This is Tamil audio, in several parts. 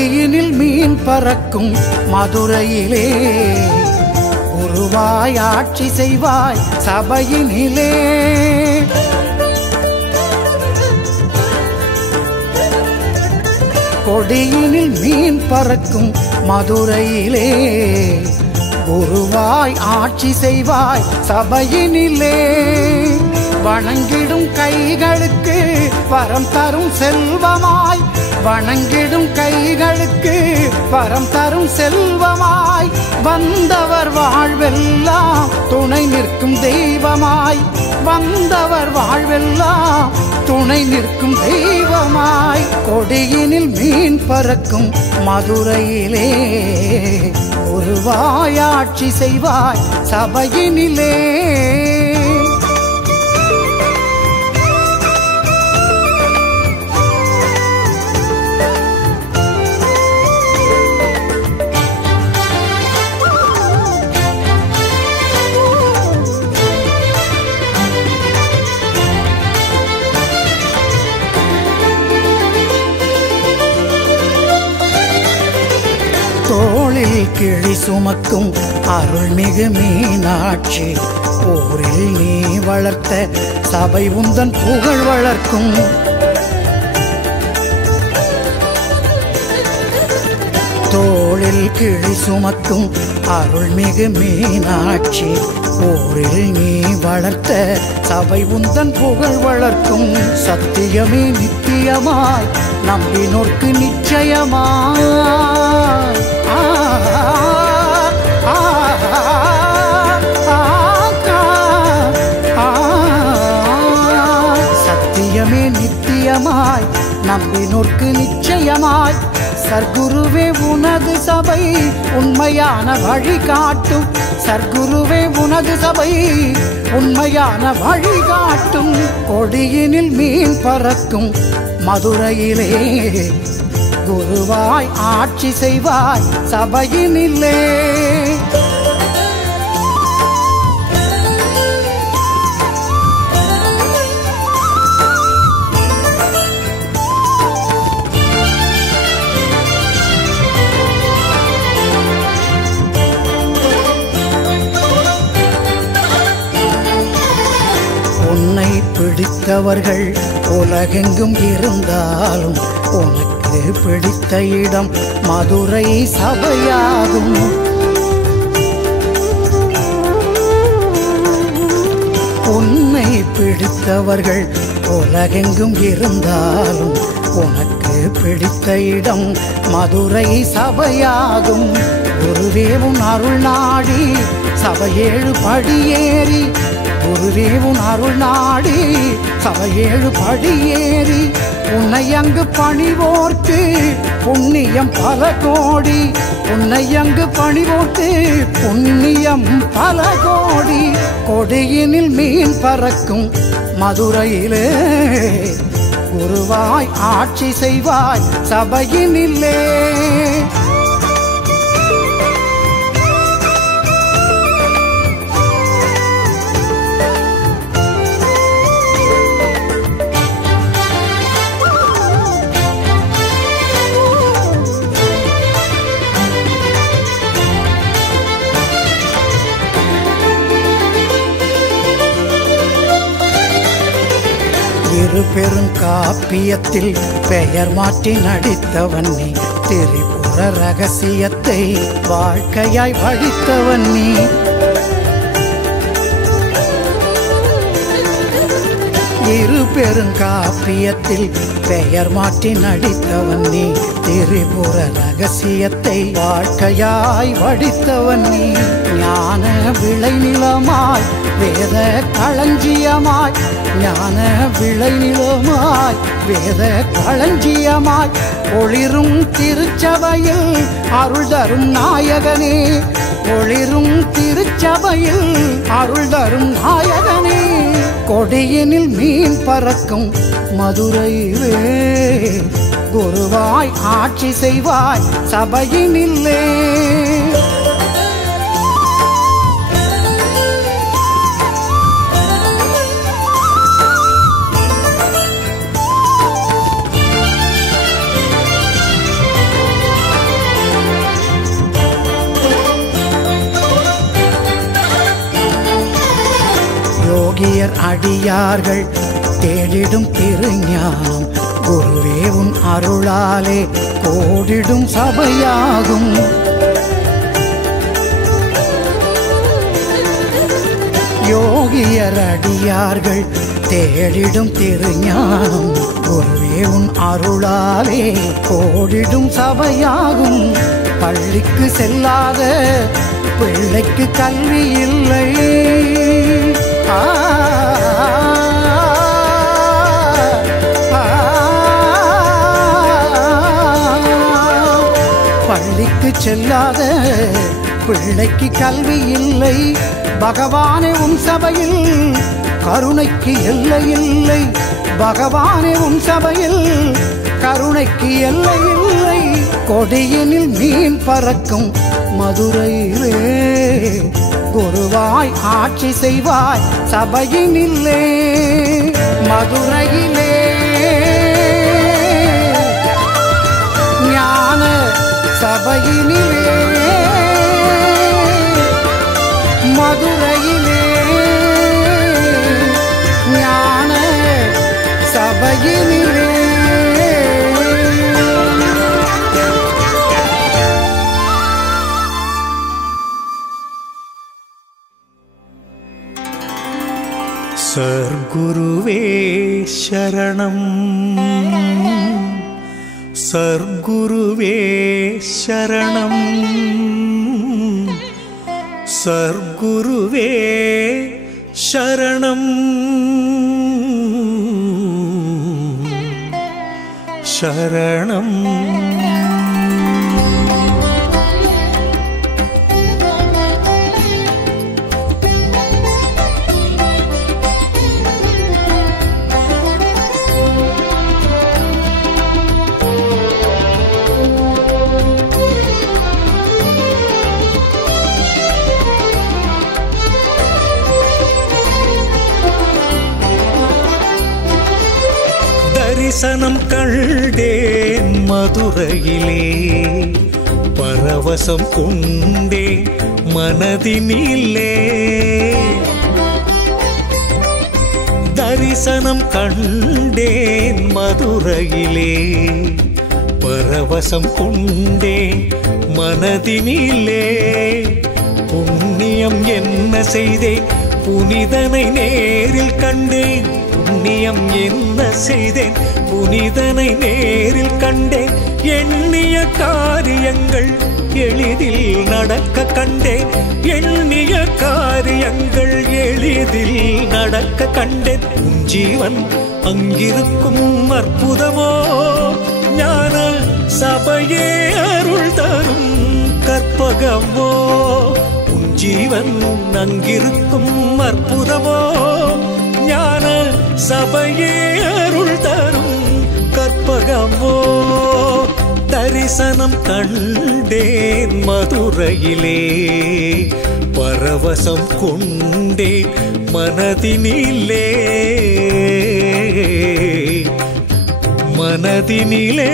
கொடியினில் மீன் பறக்கும் மதுரையிலே குருவாய் ஆட்சி செய்வாய் சபையினிலே. கொடியினில் மீன் பறக்கும் மதுரையிலே குருவாய் ஆட்சி செய்வாய் சபையினிலே. வணங்கிடும் கைகளுக்கு வரம் தரும் செல்வமாய், வணங்கிடும் கைகளுக்கு வரம் தரும் செல்வமாய், வந்தவர் வாழ்வெல்லாம் துணை நிற்கும் தெய்வமாய், வந்தவர் வாழ்வெல்லாம் துணை நிற்கும் தெய்வமாய். கொடியினில் மீன் பறக்கும் மதுரையிலே குருவாய் ஆட்சி செய்வாய் சபையினிலே. தோளில் கிளி சுமக்கும் அருள்மிகு மீனாட்சி, ஊரில் நீ வளர்த்த சபை உந்தன் புகழ் வளர்க்கும். தோளில் கிளி சுமக்கும் அருள்மிகு மீனாட்சி, ஊரில் நீ வளர்த்த சபை உந்தன் புகழ் வளர்க்கும். சத்தியமே நித்தியமாய் நம்பினோர்க்கு நிச்சயமாய், சத்தியமே நித்தியமாய் நம்பினோர்க்கு நிச்சயமாய். சர்க்குருவே உனது சபை உண்மையான வழி காட்டும், சர்க்குருவே உனது சபை உண்மையான வழி காட்டும். கொடியினில் மீன் பறக்கும் மதுரையிலே குருவாய் ஆட்சி செய்வாய் சபையினிலே. உன்னை பிடித்தவர்கள் உலகெங்கும் இருந்தாலும் உனக்கு பிடித்த இடம் மதுரை சபையாகும். உன்னை பிடித்தவர்கள் உலகெங்கும் இருந்தாலும் உனக்கு பிடித்த இடம் மதுரை சபையாகும். குருவேவும் அருள் நாடி சபையேழு படியேறி, குருவேவும் அருள் நாடி சபையேழு படியேறி, உன்னை அங்கு பணிவோர்க்கு புண்ணியம் பல கோடி, உன்னை அங்கு பணிவோர்க்கு புண்ணியம் பல கோடி. கொடியினில் மீன் பறக்கும் மதுரையிலே குருவாய் ஆட்சி செய்வாய் சபையினிலே. இரு பெரும் காப்பியத்தில் பெயர் மாற்றி நடித்தவன் நீ, திரிபுர ரகசியத்தை வாழ்க்கையாய் வழித்தவன் நீ. இரு பெருங்காப்பியத்தில் பெயர் மாற்றி நடித்தவன் நீ, திரிபுர ரகசியத்தை வாழ்க்கையாய் வடித்தவன் நீ. ஞான விளை நிலமாய் வேத களஞ்சியமாய், ஞான விளை நிலமாய் வேத களஞ்சியமாய், ஒளிரும் திருச்சபையில் அருள் தரும் நாயகனே, ஒளிரும் திருச்சபையில் அருள் தரும் நாயகனே. கொடியினில் மீன் பறக்கும் மதுரையிலே குருவாய் ஆட்சி செய்வாய் சபையினிலே. யோகியர் அடியார்கள் தேடிடும் திருஞானம் குருவே உன் அருளாலே கோடிடும் சபையாகும். யோகியர் அடியார்கள் தேடிடும் திருஞானம் குருவே உன் அருளாலே கோடிடும் சபையாகும். பள்ளிக்கு செல்லாத பிள்ளைக்கு கல்வி இல்லை. பள்ளிக்கு செல்லாத பிள்ளைக்கு கல்வி இல்லை. பகவானே உன் சபையில் கருணைக்கு எல்லை இல்லை. பகவானே உன் சபையில் கருணைக்கு எல்லை இல்லை. கொடியனில் மீன் பறக்கும் மதுரையிலே குருவாய் ஆட்சி செய்வாய் சபையினில்லே. மதுரையிலே ஞான சபையினிலே, மதுரையிலே ஞான சபையினிலே. சர்க்குருவே சரணம், சர்க்குருவே சரணம், சர்க்குருவே சரணம், சரணம். தரிசனம் கண்டேன் மதுரையிலே, பரவசம் கொண்டேன் மனதினிலே. தரிசனம் கண்டேன் மதுரையிலே, பரவசம் கொண்டேன் மனதினிலே. புண்ணியம் என்ன செய்தேன் புனிதனை நேரில் கண்டேன். புண்ணியம் என்ன செய்தேன் புனிதனை நேரில் கண்டேன். எண்ணிய காரியங்கள் எளிதில் நடக்க கண்டேன். எண்ணிய காரியங்கள் எளிதில் நடக்க கண்டேன். உன் ஜீவன் அங்கிருக்கும் அற்புதமோ, ஞான சபையே அருள் தரும் கற்பகமோ. உன் ஜீவன் அங்கிருக்கும் அற்புதமோ, ஞான சபையே அருள் தரும் கற்பகமோ. தரிசனம் கண்டேன் மதுரையிலே, பரவசம் கொண்டேன் மனதினிலே, மனதினிலே.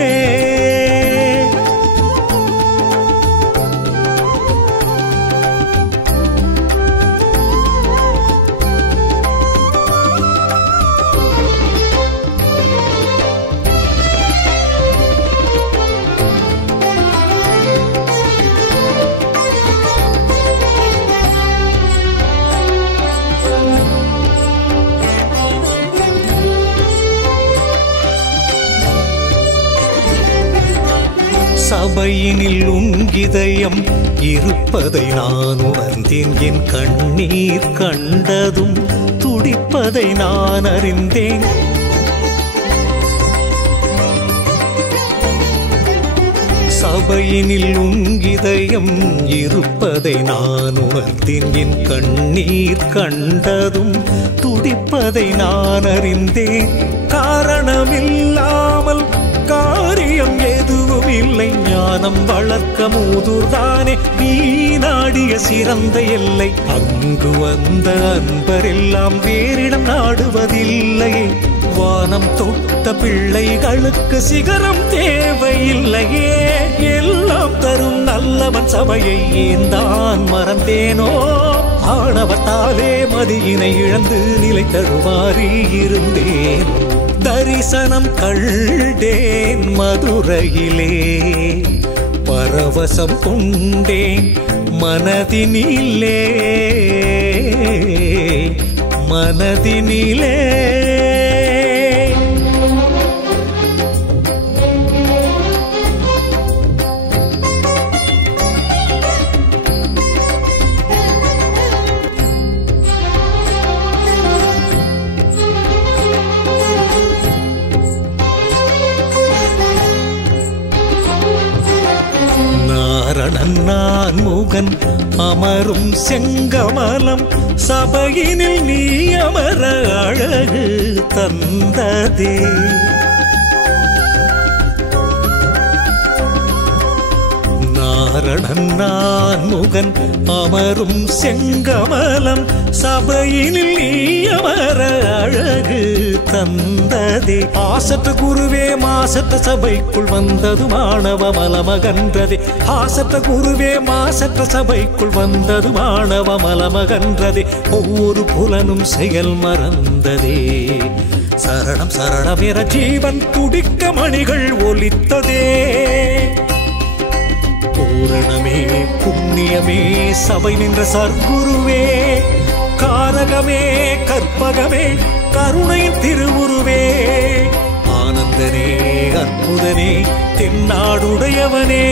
சபையினில் உங்கிதயம் இருப்பதை நான் உணர்ந்தேன். என் கண்ணீர் கண்டதும் துடிப்பதை நான் அறிந்தேன். சபையினில் உங்கிதயம் இருப்பதை நான் உணர்ந்தேன். என் கண்ணீர் கண்டதும் துடிப்பதை நான் அறிந்தேன். காரணமில்லாமல் காரியம் எதுவும் இல்லை. ஞானம் வளர்க்க மூதுர்தானே நீ நாடிய சிறந்த எல்லை. அங்கு வந்த அன்பரெல்லாம் வேறிடம் நாடுவதில்லையே. வானம் தொட்ட பிள்ளைகளுக்கு சிகரம் தேவையில்லையே. எல்லாம் தரும் நல்லவன் சபையை ஏந்தான் மறந்தேனோ. ஆணவ பார்த்தாலே மதியினை இழந்து நிலை தடுமாறி இருந்தேன். தரிசனம் கண்டேன் மதுரையிலே, பரவசம் கொண்டேன் மனதினிலே மனதினிலே. நாரணன் முகன் அமரும் செங்கமலம் சபையினில் நீ அமர அழகு தந்ததே. நாரணன் முகன் அமரும் செங்கமலம் சபையினில் நீ அமர அழகு தந்ததே. ஆசற்ற குருவே மாசற்ற சபைக்குள் வந்தது மாணவ மலமகன்றதே. ஆசற்ற குருவே மாசற்ற சபைக்குள் வந்தது மாணவ மலமகன்றதே. ஒவ்வொரு புலனும் செயல் மறந்ததே. சரணம் சரணம் என ஜீவன் துடிக்க மணிகள் ஒலித்ததே. பூரணமே புண்ணியமே சபை நின்ற சர்க்குருவே, காரகமே கற்பகமே கருணையின் திருவுருவே, ஆனந்தனே அற்புதனே தென்னாடுடையவனே,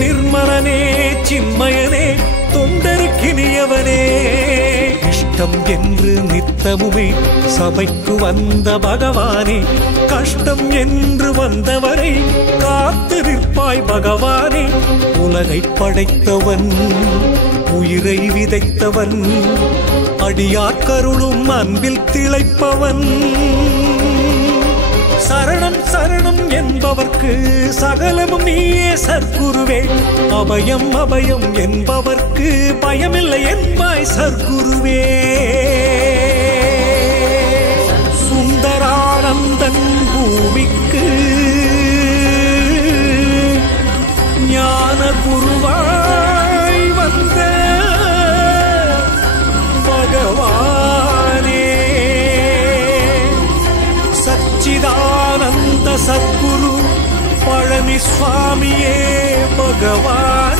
நிர்மலனே சின்மயனே தொண்டருக்கினியவனே. இஷ்டம் என்று நித்தமுமே சபைக்கு வந்த பகவானே, கஷ்டம் என்று வந்தவரை காத்து நிற்பாய் பகவானே. உலகை படைத்தவன் உயிரை விதைத்தவன், அடியார்கருளும் அன்பில் திளைப்பவன். சரணம் சரணம் என்பவர்க்கு சகலமும் நீயே சர்க்குருவே. அபயம் அபயம் என்பவர்க்கு பயமில்லை என்பாய் சர்க்குருவே. சுந்தரானந்தன் பூமிக்கு ஞான குருவாய் வந்த பகவானே, சச்சிதானந்த சத்குரு பழனி சுவாமியே பகவான்.